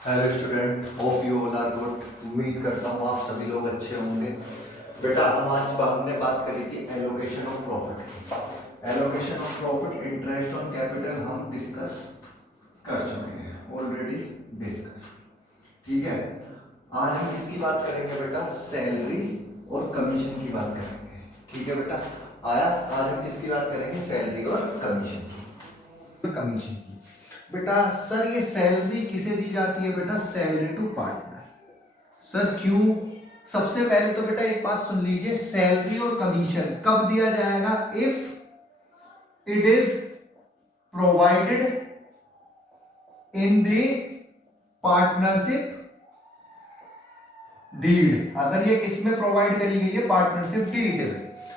Hello student, hope you all are good. उम्मीद करता हूँ आप सभी लोग अच्छे होंगे। बेटा हमने बात करी थी एलोकेशन ऑफ प्रॉफिट की। Allocation of profit, interest on capital हम डिस्कस कर चुके हैं, ऑलरेडी डिस्कस। ठीक है, आज हम किसकी बात करेंगे बेटा? सैलरी और कमीशन की बात करेंगे। ठीक है बेटा, आया? आज हम किसकी बात करेंगे? सैलरी और कमीशन की। कमीशन की बेटा, सर ये सैलरी किसे दी जाती है? बेटा सैलरी टू पार्टनर। सर क्यों? सबसे पहले तो बेटा एक बात सुन लीजिए, सैलरी और कमीशन कब दिया जाएगा? If it is provided in the partnership deed. अगर ये किसमें प्रोवाइड करी गई है? Partnership deed.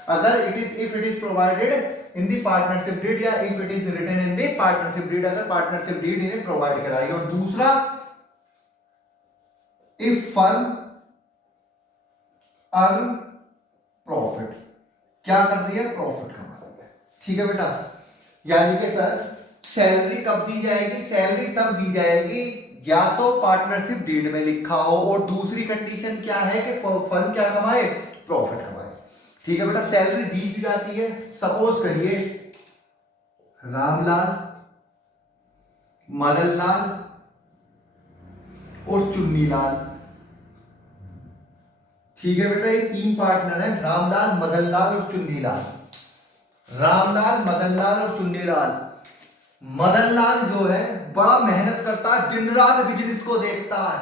अगर if it is provided in the partnership deed या if it is written in the partnership deed, अगर पार्टनरशिप डीड इन्हें प्रोवाइड कराई। और दूसरा, इफ फर्म अर्न प्रॉफिट, क्या कर रही है? प्रॉफिट कमा रही है। ठीक है बेटा, यानी कि सर सैलरी कब दी जाएगी? सैलरी तब दी जाएगी या तो पार्टनरशिप डीड में लिखा हो, और दूसरी कंडीशन क्या है कि फर्म क्या कमाए? प्रॉफिट कमाए। ठीक है बेटा, सैलरी दी की जाती है। सपोज करिए रामलाल, मदनलाल और चुन्नीलाल। ठीक है बेटा, ये तीन पार्टनर हैं, रामलाल, मदनलाल और चुन्नीलाल। रामलाल, मदनलाल और चुन्नीलाल। मदनलाल जो है बड़ा मेहनत करता है, दिन रात बिजनेस को देखता है।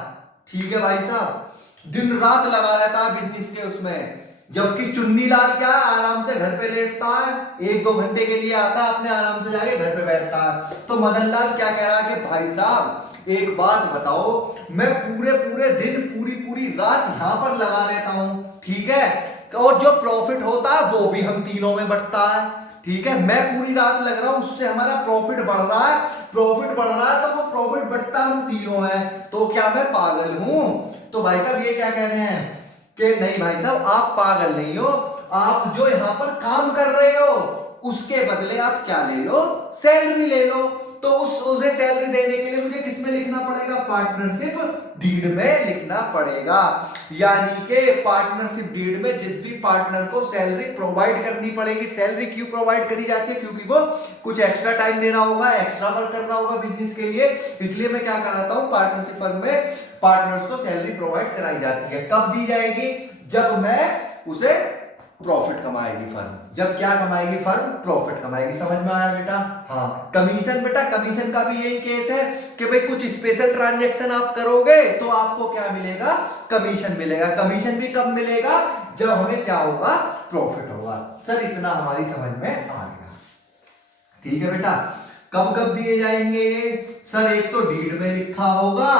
ठीक है भाई साहब, दिन रात लगा रहता है बिजनेस के उसमें। जबकि चुन्नीलाल क्या है? आराम से घर पे लेटता है, 1-2 घंटे के लिए आता है, अपने आराम से जाके घर पे बैठता है। तो मदनलाल क्या कह रहा है कि भाई साहब एक बात बताओ, मैं पूरे पूरे दिन पूरी पूरी रात यहां पर लगा लेता हूं, ठीक है, और जो प्रॉफिट होता है वो भी हम तीनों में बंटता है। ठीक है, मैं पूरी रात लग रहा हूं, उससे हमारा प्रॉफिट बढ़ रहा है, प्रॉफिट बढ़ रहा है, तो वो प्रॉफिट बढ़ता हम तीनों है। तो क्या मैं पागल हूं? तो भाई साहब ये क्या कह रहे हैं कि नहीं भाई साहब, आप पागल नहीं हो, आप जो यहां पर काम कर रहे हो उसके बदले आप क्या ले लो? सैलरी ले लो। तो उसे सैलरी देने के लिए मुझे किसमें लिखना पड़ेगा? पार्टनरशिप डीड में लिखना पड़ेगा। यानी कि पार्टनरशिप डीड में जिस भी पार्टनर को सैलरी प्रोवाइड करनी पड़ेगी। सैलरी क्यों प्रोवाइड करी जाती है? क्योंकि वो कुछ एक्स्ट्रा टाइम देना होगा, एक्स्ट्रा वर्क करना होगा बिजनेस के लिए। इसलिए मैं क्या कराता हूं, पार्टनरशिप फर्म में पार्टनर्स को सैलरी प्रोवाइड कराई जाती है। कब दी जाएगी? जब मैं उसे प्रॉफिट कमाएगी फर्म। जब क्या कमाएगी फर्म? प्रॉफिट कमाएगी। समझ में आया बेटा? हाँ। कमीशन बेटा, कमीशन का भी यही केस है कि भाई कुछ स्पेशल ट्रांजैक्शन आप करोगे तो आपको क्या मिलेगा? कमीशन मिलेगा। कमीशन भी कब मिलेगा? जब हमें क्या होगा? प्रॉफिट होगा। सर इतना हमारी समझ में आ गया। ठीक है बेटा, कब कब दिए जाएंगे ये? सर एक तो डीड में लिखा होगा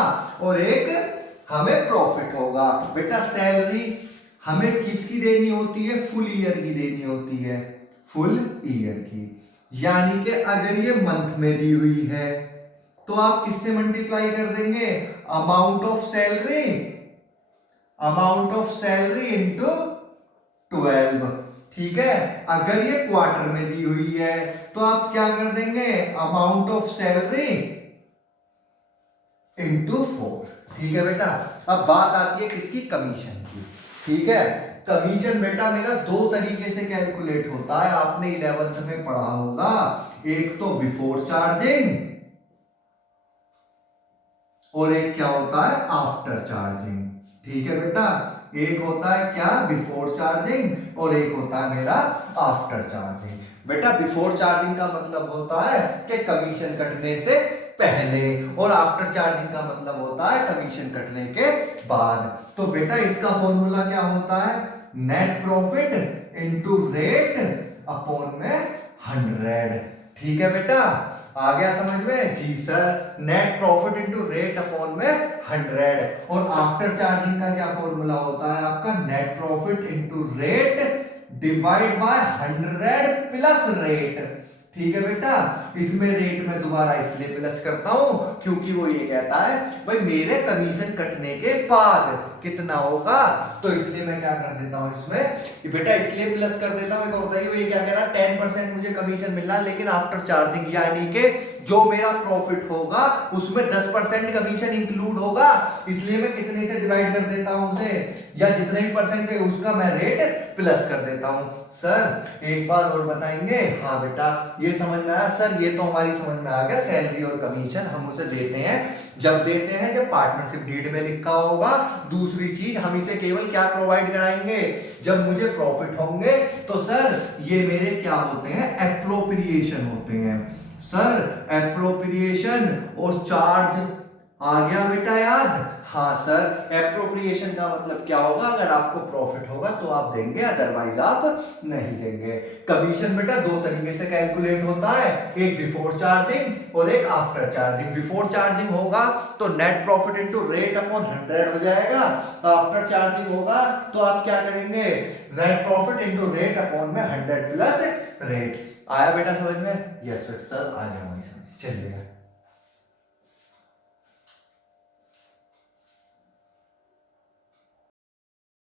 और एक हमें प्रॉफिट होगा। बेटा सैलरी हमें किसकी देनी होती है? फुल ईयर की देनी होती है, फुल ईयर की। यानी कि अगर ये मंथ में दी हुई है तो आप किससे मल्टीप्लाई कर देंगे? Amount of salary, amount of salary into 12। ठीक है, अगर ये क्वार्टर में दी हुई है तो आप क्या कर देंगे? Amount of salary into 4। ठीक है बेटा, अब बात आती है किसकी? कमीशन की। ठीक है, कमीशन बेटा मेरा दो तरीके से कैलकुलेट होता है, आपने 11th में पढ़ा होगा। एक तो बिफोर चार्जिंग और एक क्या होता है? After charging. ठीक है बेटा, एक होता है क्या? बिफोर चार्जिंग और एक होता है मेरा आफ्टर चार्जिंग। बेटा बिफोर चार्जिंग का मतलब होता है कि कमीशन कटने से पहले, और आफ्टर चार्जिंग का मतलब होता है कमीशन कटने के बाद। तो बेटा इसका फॉर्मूला क्या होता है? Net profit into rate upon में 100। ठीक है बेटा, आ गया समझ में? जी sir, net profit into rate upon में 100। और आफ्टर चार्जिंग का क्या फॉर्मूला होता है आपका? Net profit into rate divide by 100 plus rate. ठीक है बेटा, इसमें रेट में दोबारा इसलिए प्लस करता हूं क्योंकि वो ये कहता है भाई मेरे कमीशन कटने के बाद कितना होगा, तो इसलिए मैं क्या कर देता हूं इसमें कि बेटा इसलिए प्लस कर देता हूं। एक होता है ये क्या कह रहा है? 10% मुझे कमीशन मिल रहा है, लेकिन आफ्टर चार्जिंग, यानी कि जो मेरा प्रॉफिट होगा उसमें 10% कमीशन इंक्लूड होगा, इसलिए मैं कितने से डिवाइड कर देता हूं उसे, या जितने भी परसेंट है उसका मैं रेट प्लस कर देता हूं। सर एक बार और बताएंगे? हाँ बेटा, ये समझ में आया? सर ये तो हमारी समझ में आ गया, सैलरी और कमीशन हम उसे देते हैं जब देते हैं जब पार्टनरशिप डीड में लिखा होगा। दूसरी चीज हम इसे केवल क्या प्रोवाइड कराएंगे, जब मुझे प्रॉफिट होंगे तो सर ये मेरे क्या होते हैं, एप्रोप्रिएशन होते हैं। सर एप्रोप्रिएशन और चार्ज आ गया बेटा याद? हाँ सर, एप्रोप्रिएशन का मतलब क्या होगा, अगर आपको प्रॉफिट होगा तो आप देंगे, अदरवाइज आप नहीं देंगे। कमीशन बेटा दो तरीके से कैलकुलेट होता है, एक बिफोर चार्जिंग और एक आफ्टर चार्जिंग। बिफोर चार्जिंग होगा तो net profit into rate upon 100 हो जाएगा, आफ्टर चार्जिंग होगा तो आप क्या करेंगे, net profit into rate upon में 100 प्लस रेट। आया बेटा समझ में? यस सर आ गया, वही समझ चलिएगा।